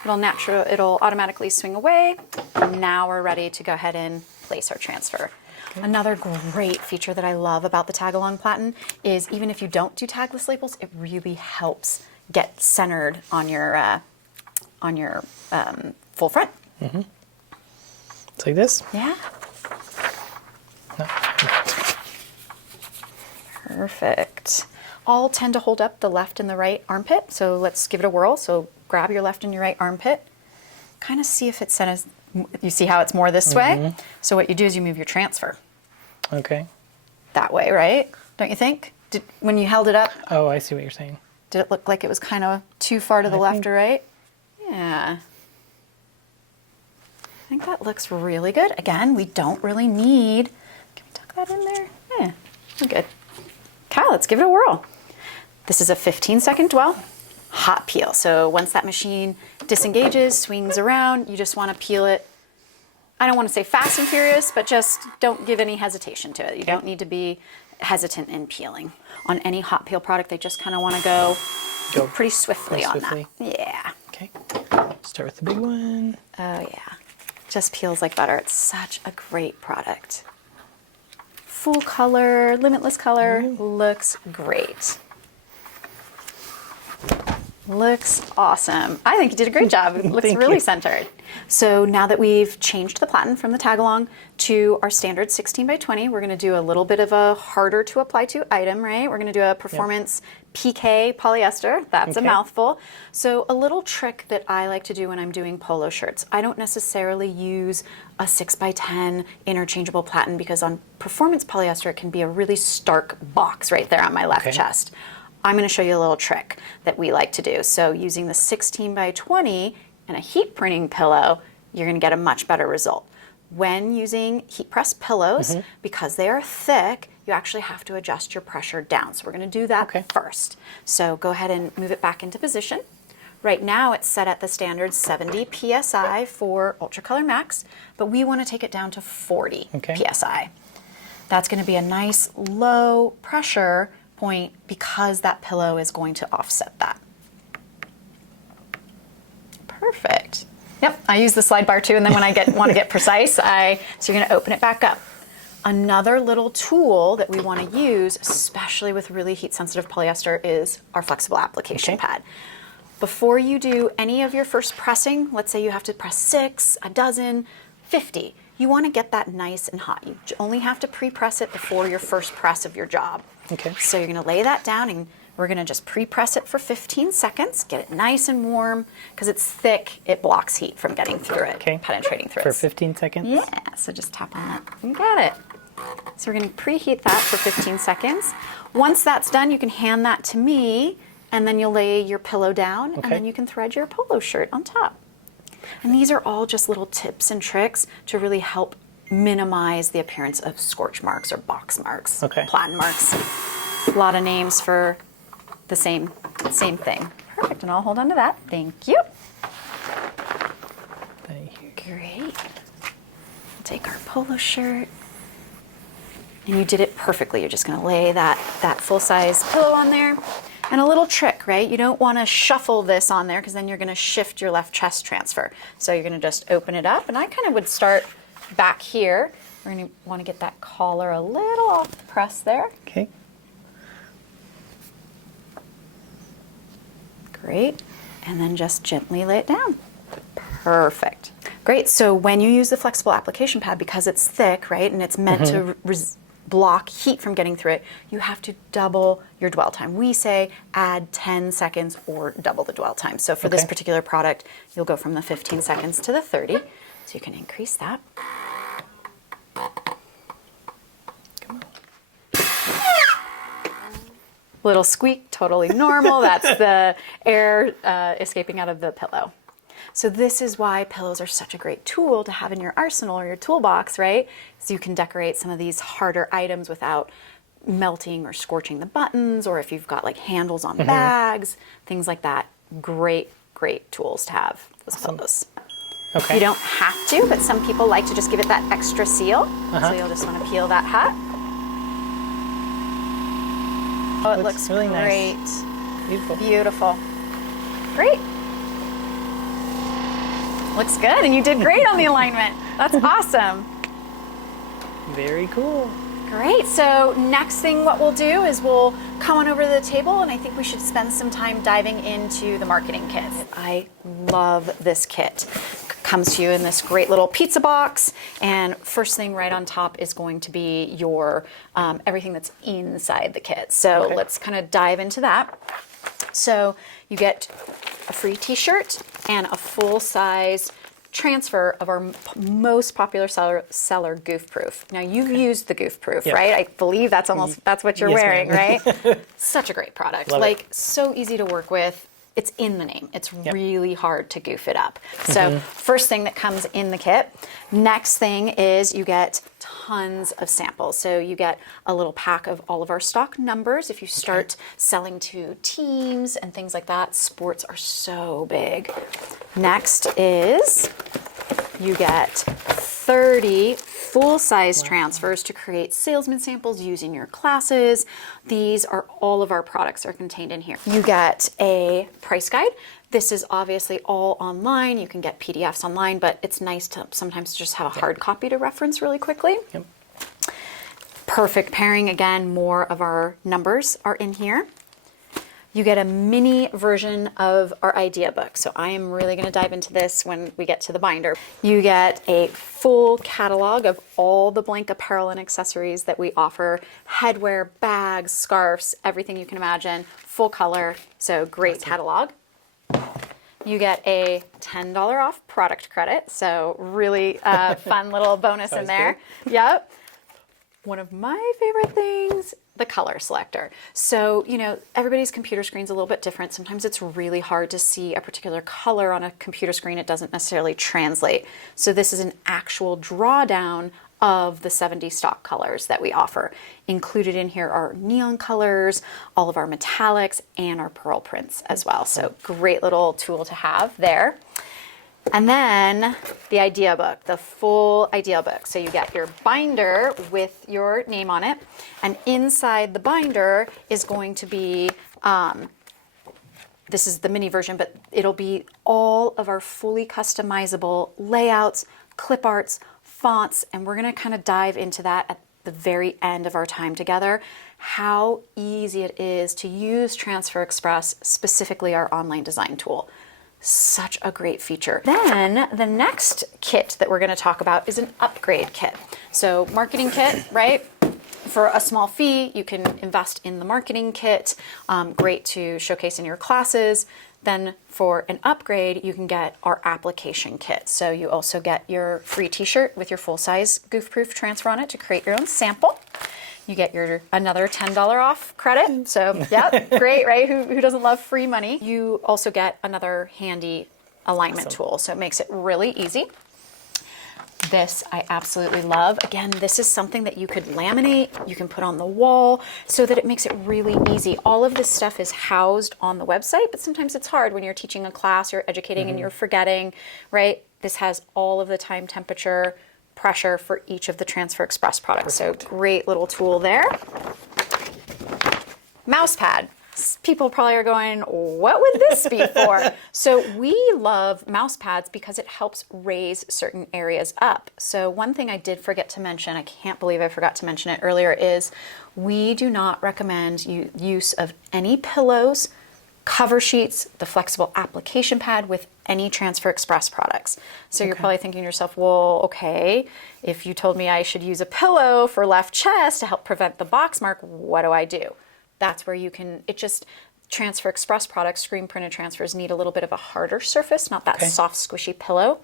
It'll automatically swing away. And now we're ready to go ahead and place our transfer. Okay. Another great feature that I love about the tag-along platen is even if you don't do tagless labels, it really helps get centered on your full front. Mm-hmm. It's like this? Yeah. No. Perfect. All tend to hold up the left and the right armpit, so let's give it a whirl. So grab your left and your right armpit, kind of see if it's centered. You see how it's more this way? So what you do is you move your transfer. Okay. That way, right? Don't you think? When you held it up, Oh, I see what you're saying. did it look like it was kind of too far to the left or right? Yeah. I think that looks really good. Again, we don't really need, can we tuck that in there? Yeah, we're good. Okay, let's give it a whirl. This is a 15-second dwell. Hot peel. So once that machine disengages, swings around, you just want to peel it. I don't want to say fast and furious, but just don't give any hesitation to it. You don't need to be hesitant in peeling. On any hot peel product, they just kind of want to go pretty swiftly on that. Yeah. Okay. Start with the big one. Oh yeah. Just peels like butter. It's such a great product. Full color, limitless color, looks great. Looks awesome. I think you did a great job. It looks really centered. So now that we've changed the platen from the tag-along to our standard 16x20, we're going to do a little bit of a harder to apply to item, right? We're going to do a performance PK polyester. That's a mouthful. So a little trick that I like to do when I'm doing polo shirts, I don't necessarily use a 6x10 interchangeable platen because on performance polyester it can be a really stark box right there on my left chest. I'm going to show you a little trick that we like to do. So using the 16x20 and a heat printing pillow, you're going to get a much better result. When using heat press pillows, because they are thick, you actually have to adjust your pressure down. So we're going to do that first. So go ahead and move it back into position. Right now it's set at the standard 70 PSI for Ultra Color Max, but we want to take it down to 40 PSI. That's going to be a nice low pressure point because that pillow is going to offset that. Perfect. Yep, I use the slide bar too, and then when I want to get precise, so you're going to open it back up. Another little tool that we want to use, especially with really heat-sensitive polyester, is our flexible application pad. Before you do any of your first pressing, let's say you have to press 6, a dozen, 50, you want to get that nice and hot. You only have to pre-press it before your first press of your job. So you're going to lay that down and we're going to just pre-press it for 15 seconds, get it nice and warm. Because it's thick, it blocks heat from getting through it, penetrating through it. For 15 seconds? Yeah, so just tap on that. You got it. So we're going to preheat that for 15 seconds. Once that's done, you can hand that to me, and then you'll lay your pillow down, and then you can thread your polo shirt on top. And these are all just little tips and tricks to really help minimize the appearance of scorch marks or box marks, platen marks. A lot of names for the same thing. Perfect, and I'll hold on to that. Thank you. Thank you. Great. We'll take our polo shirt. And you did it perfectly. You're just gonna lay that full-size pillow on there. And a little trick, right? You don't wanna shuffle this on there because then you're gonna shift your left chest transfer. So you're gonna just open it up, and I kind of would start back here. We're gonna wanna get that collar a little off the press there. Okay. Great. And then just gently lay it down. Perfect. Great. So when you use the flexible application pad, because it's thick, right, and it's meant to block heat from getting through it, you have to double your dwell time. We say add 10 seconds or double the dwell time. So for this particular product, you'll go from the 15 seconds to the 30. So you can increase that. Come on. Little squeak, totally normal. That's the air escaping out of the pillow. So this is why pillows are such a great tool to have in your arsenal or your toolbox, right? So you can decorate some of these harder items without melting or scorching the buttons, or if you've got like handles on bags, things like that. Great, great tools to have, those pillows. Okay. You don't have to, but some people like to just give it that extra seal. So you'll just want to peel that hat. Oh, it looks really great. Nice. Beautiful. Beautiful. Great. Looks good, and you did great on the alignment. That's awesome. Very cool. Great, so next thing what we'll do is we'll come on over to the table, and I think we should spend some time diving into the marketing kit. I love this kit. Comes to you in this great little pizza box, and first thing right on top is going to be your everything that's inside the kit. So let's kind of dive into that. So you get a free t-shirt and a full-size transfer of our most popular seller Goof Proof. Now you've used the Goof Proof, right? I believe that's what you're wearing, right? Such a great product. Love like it. so easy to work with. It's in the name. It's really hard to goof it up. So first thing that comes in the kit. Next thing is you get tons of samples. So you get a little pack of all of our stock numbers. If you start selling to teams and things like that, sports are so big. Next is you get 30 full-size transfers to create salesman samples using your classes. These are all of our products are contained in here. You get a price guide. This is obviously all online. You can get PDFs online, but it's nice to sometimes just have a hard copy to reference really quickly. Perfect pairing. Again, more of our numbers are in here. You get a mini version of our idea book. So I am really going to dive into this when we get to the binder. You get a full catalog of all the blank apparel and accessories that we offer. Headwear, bags, scarves, everything you can imagine. Full color, so great catalog. You get a $10 off product credit. So really fun little bonus in there. Yep. One of my favorite things, the color selector. So, you know, everybody's computer screen's a little bit different. Sometimes it's really hard to see a particular color on a computer screen. It doesn't necessarily translate. So this is an actual drawdown of the 70 stock colors that we offer. Included in here are neon colors, all of our metallics, and our pearl prints as well. So great little tool to have there. And then the idea book, the full idea book. So you get your binder with your name on it. And inside the binder is going to be, this is the mini version, but it'll be all of our fully customizable layouts, clip arts, fonts, and we're gonna kind of dive into that at the very end of our time together, how easy it is to use Transfer Express, specifically our online design tool. Such a great feature. Then the next kit that we're going to talk about is an upgrade kit. So marketing kit, right? For a small fee, you can invest in the marketing kit. Great to showcase in your classes. Then for an upgrade, you can get our application kit. So you also get your free t-shirt with your full-size goof-proof transfer on it to create your own sample. You get your another $10 off credit. So yeah, great, right? Who doesn't love free money? You also get another handy alignment tool. So it makes it really easy. This I absolutely love. Again, this is something that you could laminate, you can put on the wall so that it makes it really easy. All of this stuff is housed on the website, but sometimes it's hard when you're teaching a class, you're educating and you're forgetting, right? This has all of the time, temperature, pressure for each of the Transfer Express products. Perfect. So great little tool there. Mouse pad. People probably are going, what would this be for? So we love mouse pads because it helps raise certain areas up. So one thing I did forget to mention, I can't believe I forgot to mention it earlier, is we do not recommend use of any pillows, cover sheets, the flexible application pad with any Transfer Express products. So you're probably thinking to yourself, well, okay, if you told me I should use a pillow for left chest to help prevent the box mark, what do I do? That's where you can, Transfer Express products, screen printed transfers need a little bit of a harder surface, not that soft, squishy pillow.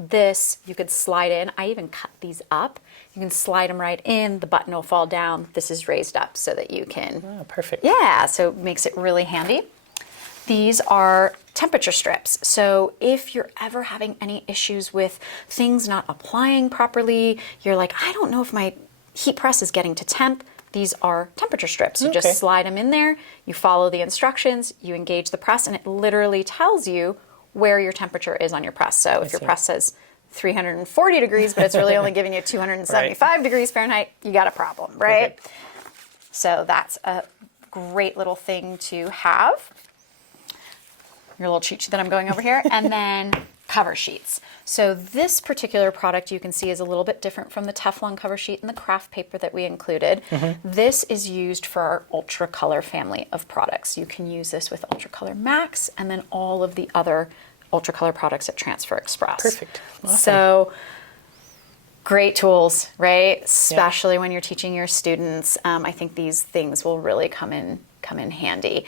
This you could slide in. I even cut these up. You can slide them right in. The button will fall down. This is raised up so that you can. Oh, perfect. Yeah, so it makes it really handy. These are temperature strips. So if you're ever having any issues with things not applying properly, you're like, I don't know if my heat press is getting to temp. These are temperature strips. You just slide them in there, you follow the instructions, you engage the press, and it literally tells you where your temperature is on your press. So if your press says 340 degrees, but it's really only giving you 275 degrees Fahrenheit, you got a problem, right? Perfect. So that's a great little thing to have. Your little cheat sheet that I'm going over here. And then cover sheets. So this particular product you can see is a little bit different from the Teflon cover sheet and the craft paper that we included. This is used for our Ultra Color family of products. You can use this with Ultra Color Max and then all of the other Ultra Color products at Transfer Express. Perfect. Awesome. So great tools, right? Especially when you're teaching your students. I think these things will really come in handy.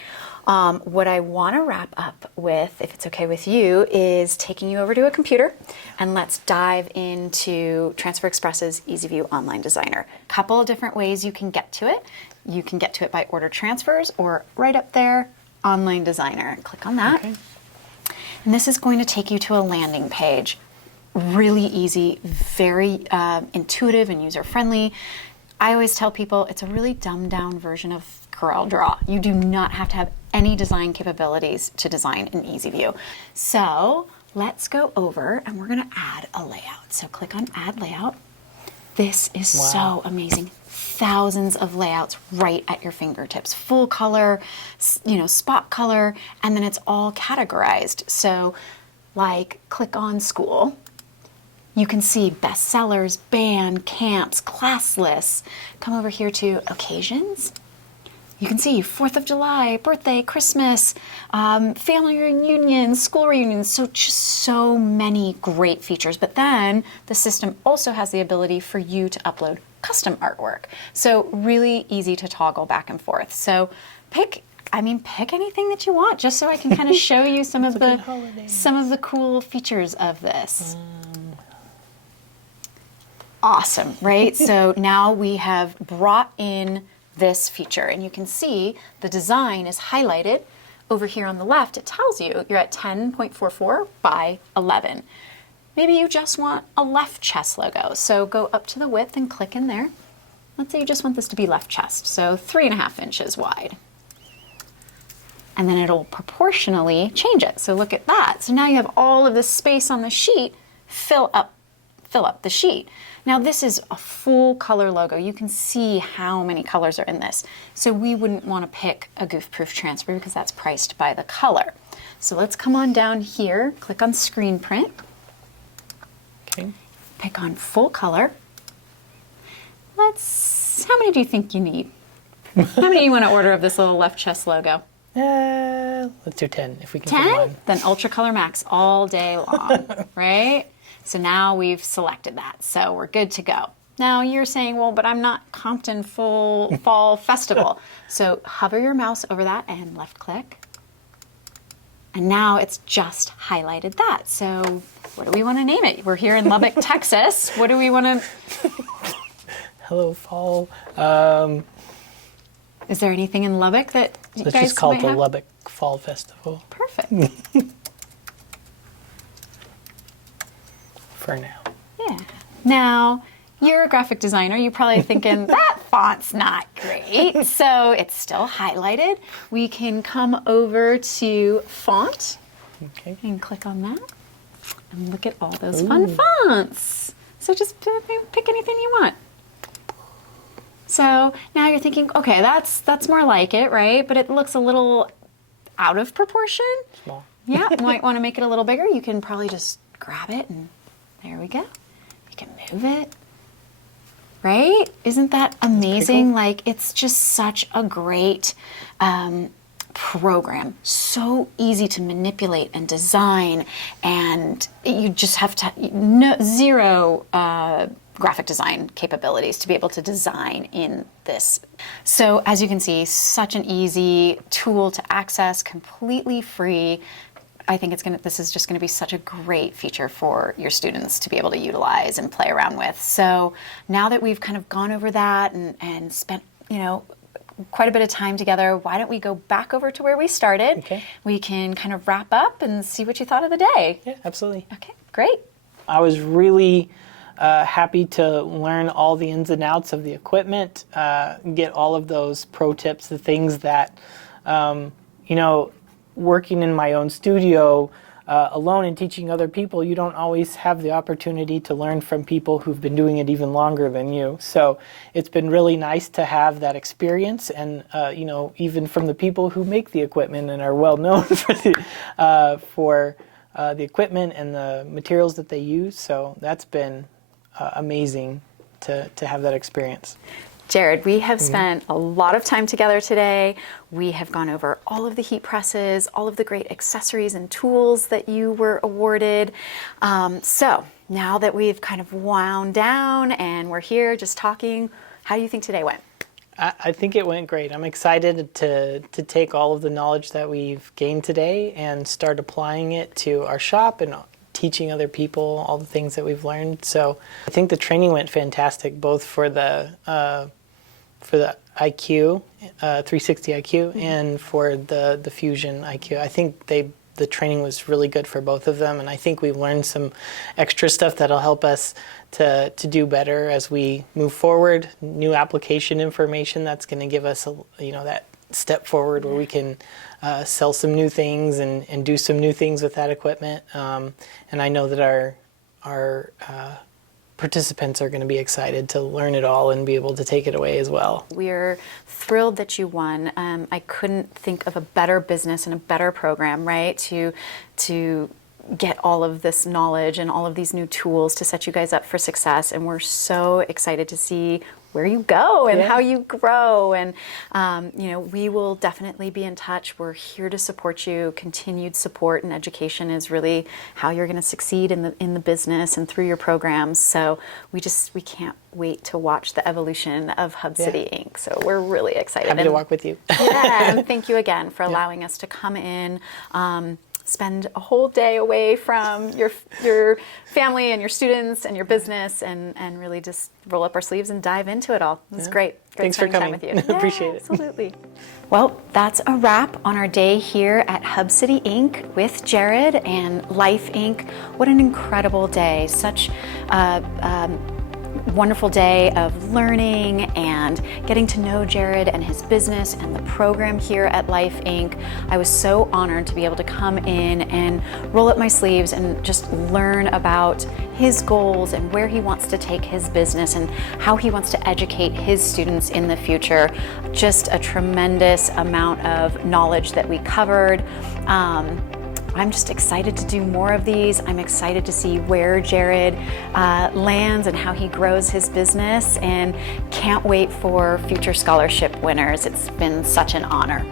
What I want to wrap up with, if it's okay with you, is taking you over to a computer and let's dive into Transfer Express's EasyView Online Designer. A couple of different ways you can get to it. You can get to it by order transfers or right up there, Online Designer. Click on that. And this is going to take you to a landing page. Really easy, very intuitive and user-friendly. I always tell people it's a really dumbed down version of CorelDRAW. You do not have to have any design capabilities to design in EasyView. So let's go over and we're going to add a layout. So click on Add Layout. This is so amazing. Thousands of layouts right at your fingertips. Full color, spot color, and then it's all categorized. So like click on school. You can see bestsellers, band, camps, class lists. Come over here to occasions. You can see 4th of July, birthday, Christmas, family reunions, school reunions, so just so many great features. But then the system also has the ability for you to upload custom artwork. So really easy to toggle back and forth. So pick anything that you want, just so I can kind of show you some of the cool features of this. Awesome, right? So now we have brought in this feature and you can see the design is highlighted over here on the left. It tells you you're at 10.44 by 11. Maybe you just want a left chest logo. So go up to the width and click in there. Let's say you just want this to be left chest. So 3.5 inches wide. And then it'll proportionally change it. So look at that. So now you have all of this space on the sheet fill up the sheet. Now this is a full color logo. You can see how many colors are in this. So we wouldn't want to pick a goof-proof transfer because that's priced by the color. So let's come on down here, click on screen print. Pick on full color. How many do you think you need? How many do you want to order of this little left chest logo? Let's do 10 if we can. 10? Then Ultra Color Max all day long, right? So now we've selected that, so we're good to go. Now you're saying, well, but I'm not Compton Fall Festival. So hover your mouse over that and left click. And now it's just highlighted that. So what do we want to name it? We're here in Lubbock, Texas. What do we want to... Hello, fall. Is there anything in Lubbock that you let's guys just call it the have? Lubbock Fall Festival. Perfect. for now. Yeah. Now, you're a graphic designer. You're probably thinking, that font's not great. So it's still highlighted. We can come over to font Okay. and click on that. And look at all those fun fonts. So just pick anything you want. So now you're thinking, okay, that's more like it, right? But it looks a little out of proportion. Small. Yeah, you might want to make it a little bigger. You can probably just grab it and there we go. You can move it. Right? Isn't that amazing? cool. Like, it's just such a great program. So easy to manipulate and design, and you just have to zero graphic design capabilities to be able to design in this. So as you can see, such an easy tool to access, completely free. I think this is just going to be such a great feature for your students to be able to utilize and play around with. So now that we've kind of gone over that and spent, quite a bit of time together, why don't we go back over to where we started? Okay. We can kind of wrap up and see what you thought of the day. Yeah, absolutely. Okay, great. I was really happy to learn all the ins and outs of the equipment, get all of those pro tips, the things that, working in my own studio alone and teaching other people, you don't always have the opportunity to learn from people who've been doing it even longer than you. So it's been really nice to have that experience, and even from the people who make the equipment and are well known for the equipment and the materials that they use. So that's been amazing to have that experience. Jared, we have spent a lot of time together today. We have gone over all of the heat presses, all of the great accessories and tools that you were awarded. So now that we've kind of wound down and we're here just talking, how do you think today went? I think it went great. I'm excited to take all of the knowledge that we've gained today and start applying it to our shop and teaching other people all the things that we've learned. So I think the training went fantastic, both for the IQ, 360 IQ, and for the Fusion IQ. I think the training was really good for both of them, and I think we've learned some extra stuff that'll help us to do better as we move forward. New application information that's going to give us that step forward where we can sell some new things and do some new things with that equipment. And I know that our participants are going to be excited to learn it all and be able to take it away as well. We're thrilled that you won. I couldn't think of a better business and a better program, right, to get all of this knowledge and all of these new tools to set you guys up for success. And we're so excited to see where you go and how you grow. And, we will definitely be in touch. We're here to support you. Continued support and education is really how you're going to succeed in the business and through your programs. So we can't wait to watch the evolution of Hub City Inc. So we're really excited. Happy to walk with you. And thank you again for allowing us to come in, spend a whole day away from your family and your students and your business, and really just roll up our sleeves and dive into it all. It was great. Thanks for coming. Time with you. Appreciate it. Absolutely. Well, that's a wrap on our day here at Hub City Inc. with Jared and Life Inc. What an incredible day. Such wonderful day of learning and getting to know Jared and his business and the program here at Life Inc. I was so honored to be able to come in and roll up my sleeves and just learn about his goals and where he wants to take his business and how he wants to educate his students in the future. Just a tremendous amount of knowledge that we covered. I'm just excited to do more of these. I'm excited to see where Jared lands and how he grows his business, and can't wait for future scholarship winners. It's been such an honor.